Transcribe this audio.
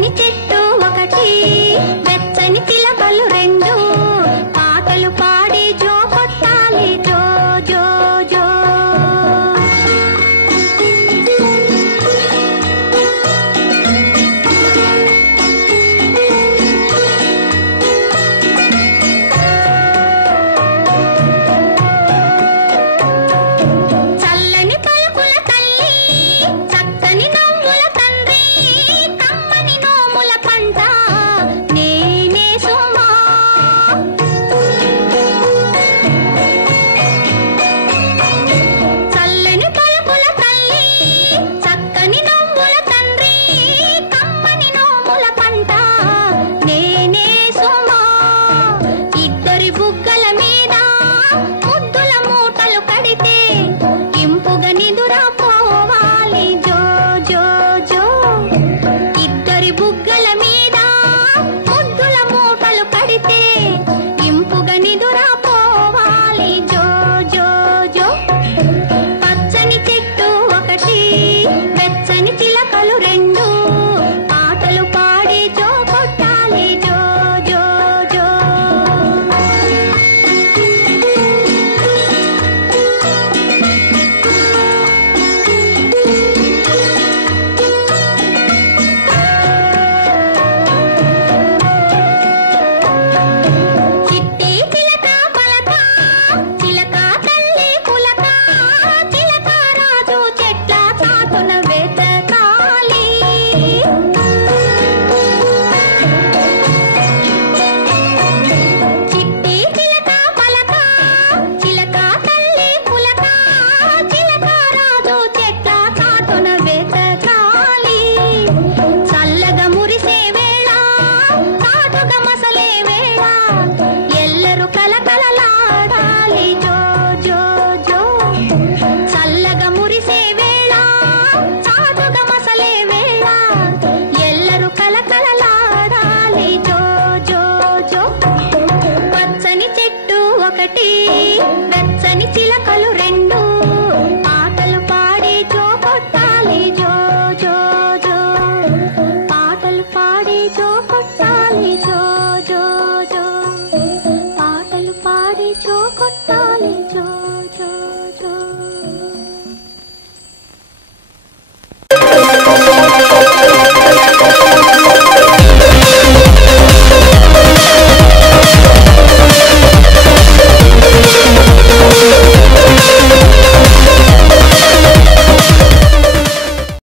にちっ ఒకటి వెచ్చని చిలకలు రెండు పాటలు పాడే జో కొట్టాలి పాటలు పాడే జో కొట్టాలి పాటలు పాడే జో కొట్టాలి